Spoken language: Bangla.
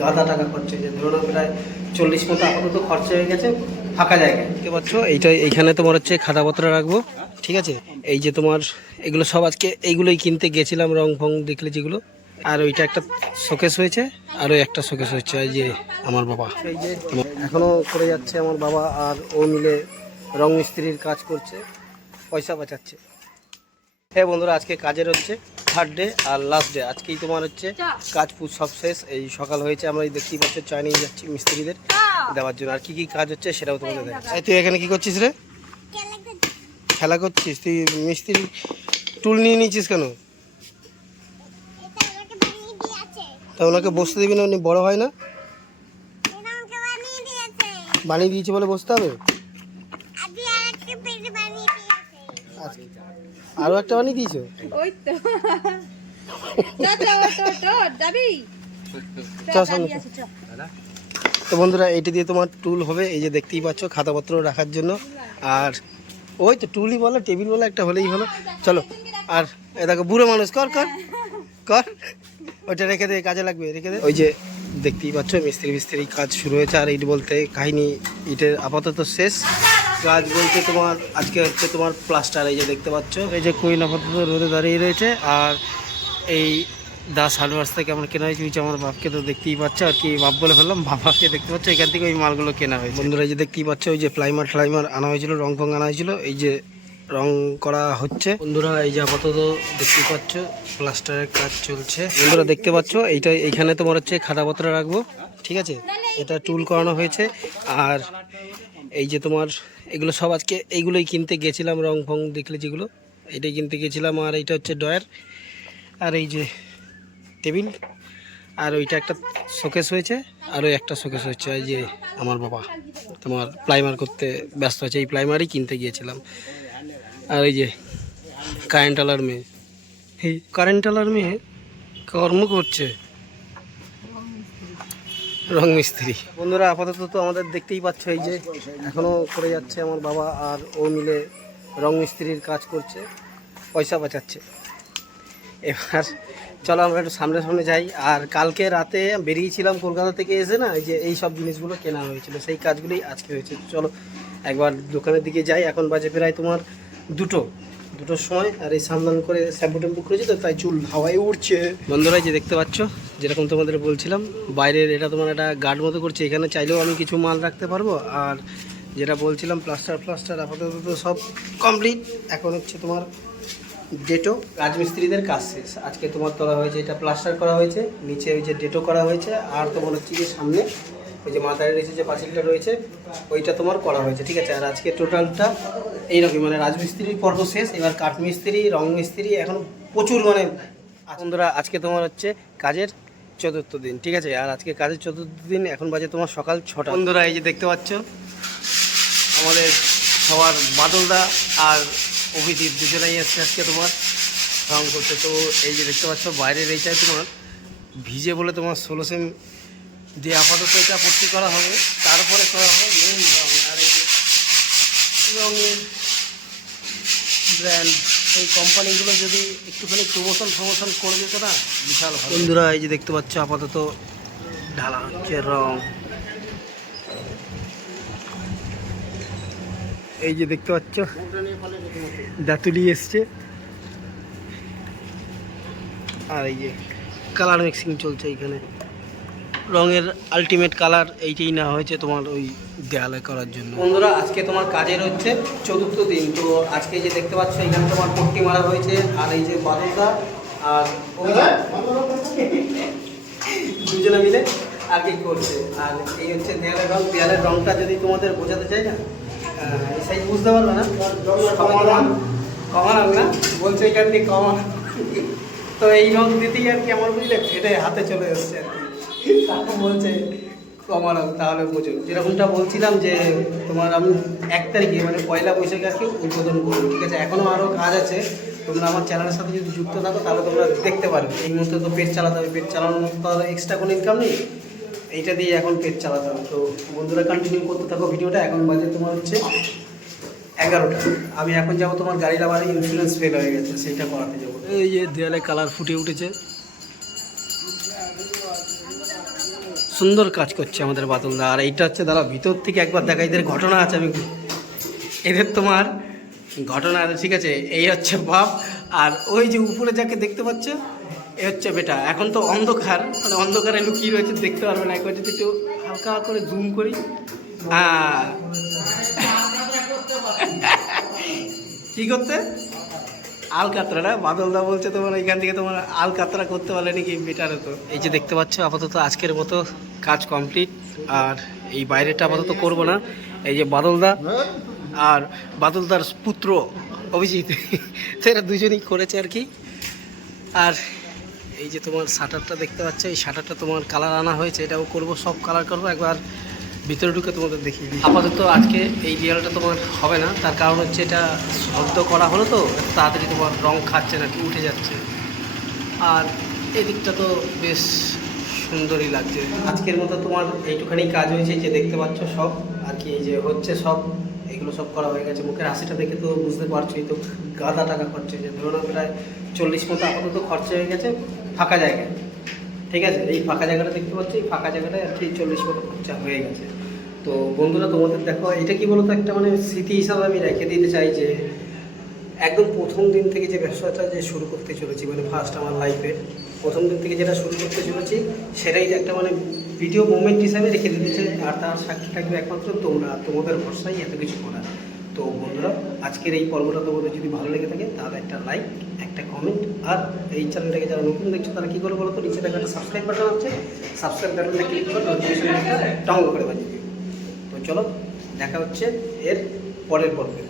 গাদা টাকা খরচা হয়েছে, ধরো প্রায় 40 মতো আপাতত খরচা হয়ে গেছে ফাঁকা জায়গায়। দেখতে পাচ্ছ এইখানে তোমার হচ্ছে খাতাপত্র রাখবো, ঠিক আছে। এই যে তোমার এগুলো সব আজকে এইগুলোই কিনতে গেছিলাম, রং ফং দেখলে যেগুলো। আর ওইটা একটা শোকেস হয়েছে, আরও একটা শোকেস হচ্ছে। এই যে আমার বাবা এই যে এখনও করে যাচ্ছে আমার বাবা, আর ও মিলে রং মিস্ত্রির কাজ করছে, পয়সা বাঁচাচ্ছে। হ্যাঁ বন্ধুরা, আজকে কাজের হচ্ছে 3rd ডে আর লাস্ট ডে। আজকেই তোমার হচ্ছে কাজ পুজ সব শেষ। এই সকাল হয়েছে, আমরা এই দেখতেই পাচ্ছ চা নিয়ে যাচ্ছি মিস্ত্রিদের দেওয়ার জন্য। আর কি কি কাজ হচ্ছে সেটাও তোমাদের দেখাচ্ছি। তুই এখানে কি করছিস রে? খেলা করছিস? তুই মিস্ত্রি টুল নিয়ে নিয়েছিস কেন? তা ওনাকে বসতে দিবি না? উনি বড় হয় না? বানিয়ে দিয়েছে বলে বসতে হবে? আরো একটা বানিয়ে দিয়েছো? তো বন্ধুরা, এইটা দিয়ে তোমার টুল হবে। এই যে দেখতেই পাচ্ছ খাতাপত্র রাখার জন্য। আর ওই তো টুলই বলো, টেবিল বলো, একটা হলেই হলো। চলো। আর এ দেখো বুড়ো মানুষ, কর কর কর, ওইটা রেখে দে, কাজে লাগবে, রেখে দে। ওই যে দেখতেই পাচ্ছ মিস্ত্রি কাজ শুরু হয়েছে। আর ইট বলতে কাহিনী, ইটের আপাতত শেষ কাজ বলতে তোমার আজকে হচ্ছে তোমার প্লাস্টার। এই যে দেখতে পাচ্ছ, এই যে কুইন আপাতত রোদে দাঁড়িয়ে রয়েছে। আর এই দাস হার্ডওয়ার্স থেকে আমার কেনা হয়েছে। আমার বাপকে তো দেখতেই পাচ্ছ, আর কি বাপ বলে ফেললাম, বাবাকে দেখতে পাচ্ছ। এখান থেকে ওই মালগুলো কেনা হয়েছে। বন্ধুরা এই যে দেখতেই পাচ্ছ, ওই যে প্লাইমার আনা হয়েছিল, রং ফং আনা হয়েছিল। এই যে রং করা হচ্ছে বন্ধুরা। এই যে আপাতত দেখতেই পাচ্ছ প্লাস্টারের কাজ চলছে। বন্ধুরা দেখতে পাচ্ছ এইখানে তোমার হচ্ছে খাতাপত্র রাখবো, ঠিক আছে। এটা টুল করানো হয়েছে। আর এই যে তোমার এগুলো সব আজকে এইগুলোই কিনতে গেছিলাম, রং ফং দেখলে যেগুলো, এটাই কিনতে গেছিলাম। আর এইটা হচ্ছে ডয়ার, আর এই যে টেবিল, আর ওইটা একটা শোকেস হয়েছে, আরও একটা শোকেস হচ্ছে। এই যে আমার বাবা তোমার প্লাইমার করতে ব্যস্ত আছে, এই প্লাইমারই কিনতে গিয়েছিলাম। আর এই যে কারেন্টওয়ালার মেয়ে, এই কারেন্টওয়ালার মেয়ে কর্ম করছে, রং মিস্ত্রি। বন্ধুরা আপাতত তো আমাদের দেখতেই পাচ্ছ, এই যে এখনও করে যাচ্ছে আমার বাবা, আর ও মিলে রং মিস্ত্রির কাজ করছে, পয়সা বাঁচাচ্ছে। এবার চলো আমরা একটু সামনে সামনে যাই। আর কালকে রাতে বেরিয়েছিলাম কলকাতা থেকে এসে, না এই যে এই সব জিনিসগুলো কেনা হয়েছিল, সেই কাজগুলোই আজকে হয়েছে। চলো একবার দোকানের দিকে যাই। এখন বাজে প্রায় তোমার দুটোর সময়। আর এই সামদান করে শ্যাম্পু ট্যাম্পু করেছি তো, তাই চুল হাওয়ায় উঠছে। বন্ধুরা যে দেখতে পাচ্ছ, যেরকম তোমাদের বলছিলাম, বাইরের এটা তোমার একটা গার্ড মতো করছে। এখানে চাইলেও আমি কিছু মাল রাখতে পারবো। আর যেটা বলছিলাম প্লাস্টার আপাতত তো সব কমপ্লিট। এখন হচ্ছে তোমার ডেটো, রাজমিস্ত্রিদের কাজ শেষ। আজকে তোমার তোলা হয়েছে, এটা প্লাস্টার করা হয়েছে, নিচে ওই যে ডেটো করা হয়েছে। আর তোমার হচ্ছে যে সামনে ওই যে মাথায় রয়েছে যে পাঁচিলটা রয়েছে, ওইটা তোমার করা হয়েছে, ঠিক আছে। আর আজকে টোটালটা এইরকম, মানে রাজমিস্ত্রির পর্ব শেষ। এবার কাঠমিস্ত্রি, রং মিস্ত্রি এখন প্রচুর, মানে বন্ধুরা আজকে তোমার হচ্ছে কাজের 4র্থ দিন, ঠিক আছে। আর আজকে কাজের 4র্থ দিন, এখন বাজে তোমার সকাল 6টা। বন্ধুরা এই যে দেখতে পাচ্ছ আমাদের সবার বাদলদা আর অভিজিৎ দুজনেই এসছে আজকে তোমার রং করতে। তো এই যে দেখতে পাচ্ছ বাইরের এইটাই তোমার ভিজে বলে তোমার 16 সেম দিয়ে আপাতত এটা ভর্তি করা হবে, তারপরে করা হবে মেন রং। আর এই যে রঙের ব্র্যান্ড, এই কোম্পানিগুলো যদি একটুখানি প্রমোশন করে দিত না, বিশাল ভালো। বন্ধুরা এই যে দেখতে পাচ্ছ আপাতত ঢালা হচ্ছে রং। এই যে দেখতে পাচ্ছ দাতুলি এসছে। আর এই যে কালার মিক্সিং চলছে এইখানে, রঙের আলটিমেট কালার এইটাই নেওয়া হয়েছে তোমার ওই দেয়ালে করার জন্য। বন্ধুরা আজকে তোমার কাজের হচ্ছে 4র্থ দিন। তো আজকে যে দেখতে পাচ্ছ এখানে তোমার পট্টি মারা হয়েছে। আর এই যে বাদলদা আর দুজনে মিলে আর কি করছে। আর এই হচ্ছে দেয়ালের রং। দেয়ালের রংটা যদি তোমাদের বোঝাতে চাই না, সেই বুঝতে পারবে না, কমানো না বলছে এখান থেকে কমানো। তো এই রং দিতেই আর কি আমার বুঝলে ফেটে হাতে চলে এসছে আর কি, তাকে বলছে কমানো। তাহলে বুঝো, যেরকমটা বলছিলাম যে তোমার আমি 1 তারিখে মানে পয়লা বৈশাখে আর কি উদ্বোধন করবো, ঠিক আছে। এখনও আরও কাজ আছে, তোমরা আমার চ্যানেলের সাথে যদি যুক্ত থাকো তাহলে তোমরা দেখতে পারবে। এই মুহূর্তে তো পেট চালাতে হবে, পেট চালানোর মতো তো এক্সট্রা কোনো ইনকাম নেই, এইটা দিয়ে এখন পেট চালাতে হবে। তো বন্ধুরা কন্টিনিউ করতে থাকো ভিডিওটা। এখন বাজে তোমার হচ্ছে 11টা। আমি এখন যাবো তোমার গাড়ির আবার ইন্স্যুরেন্স ফেল হয়ে গেছে, সেইটা করাতে যাবো। এই যে দেয়ালে কালার ফুটে উঠেছে, সুন্দর কাজ করছে আমাদের বাদলদা। আর এইটা হচ্ছে দাঁড়া ভিতর থেকে একবার দেখা, এদের ঘটনা আছে, আমি এদের তোমার ঘটনা আছে, ঠিক আছে। এই হচ্ছে বাপ, আর ওই যে উপরে যাকে দেখতে পাচ্ছ এ হচ্ছে বেটা। এখন তো অন্ধকার, মানে অন্ধকারে লুকিয়ে রয়েছে, দেখতে পারবে না। একবার যদি একটু হালকা করে জুম করি, কি করতে আলকাতরা, বাদলদা বলছে তোমার এখান থেকে তোমার আলকাতরা করতে পারলে নাকি বেটার হতো। এই যে দেখতে পাচ্ছ আপাতত আজকের মতো কাজ কমপ্লিট। আর এই বাইরেটা আপাতত করবো না। এই যে বাদলদা আর বাদলদার পুত্র অভিজিৎ, এরা দুজনেই করেছে আর কি। আর এই যে তোমার শাটারটা দেখতে পাচ্ছ, এই শাটারটা তোমার কালার আনা হয়েছে, এটাও করবো, সব কালার করবো। একবার ভিতরে ঢুকে তোমাদের দেখিয়ে দিই। আপাতত আজকে এই দেয়ালটা তোমার হবে না, তার কারণ হচ্ছে এটা শব্দ করা হলো তো তাড়াতাড়ি তোমার রং খাচ্ছে না, উঠে যাচ্ছে। আর এদিকটা তো বেশ সুন্দরই লাগছে। আজকের মতো তোমার এইটুখানি কাজ হয়েছে, যে দেখতে পাচ্ছ সব আর কি, এই যে হচ্ছে সব, এগুলো সব করা হয়ে গেছে। মুখের হাসিটা দেখে তো বুঝতে পারছোই তো গাদা টাকা খরচা হয়েছে, ধরো না প্রায় 40 মতো আপাতত খরচা হয়ে গেছে ফাঁকা জায়গায়, ঠিক আছে। এই ফাঁকা জায়গাটা দেখতে পাচ্ছ, এই ফাঁকা জায়গাটায় আর কি 40 মতো খরচা হয়ে গেছে। তো বন্ধুরা তোমাদের দেখো, এটা কি বলতো, একটা মানে স্মৃতি হিসাবে আমি রেখে দিতে চাই যে একদম প্রথম দিন থেকে যে ব্যবসাটা যে শুরু করতে চলেছি, মানে ফার্স্ট আমার লাইফে প্রথম দিন থেকে যেটা শুরু করতে চলেছি, সেটাই একটা মানে ভিডিও মোমেন্ট হিসাবে রেখে দিতে চাই। আর তার সাক্ষী থাকবে একমাত্র তোমরা, তোমাদের ভরসায় এত কিছু করা। তো বন্ধুরা আজকের এই পর্বটা তোমাদের যদি ভালো লেগে থাকে তাহলে একটা লাইক, একটা কমেন্ট, আর এই চ্যানেলটাকে যারা নতুন দেখছো তারা কী করে বলো তো, নিচে দেখা একটা সাবস্ক্রাইব বাটন আছে, সাবস্ক্রাইব বাটনটা ক্লিক করে নোটিফিকেশনটা ডাউনলোড করে বাজিয়ে। তো চলো দেখা হচ্ছে এর পরের পর্বে।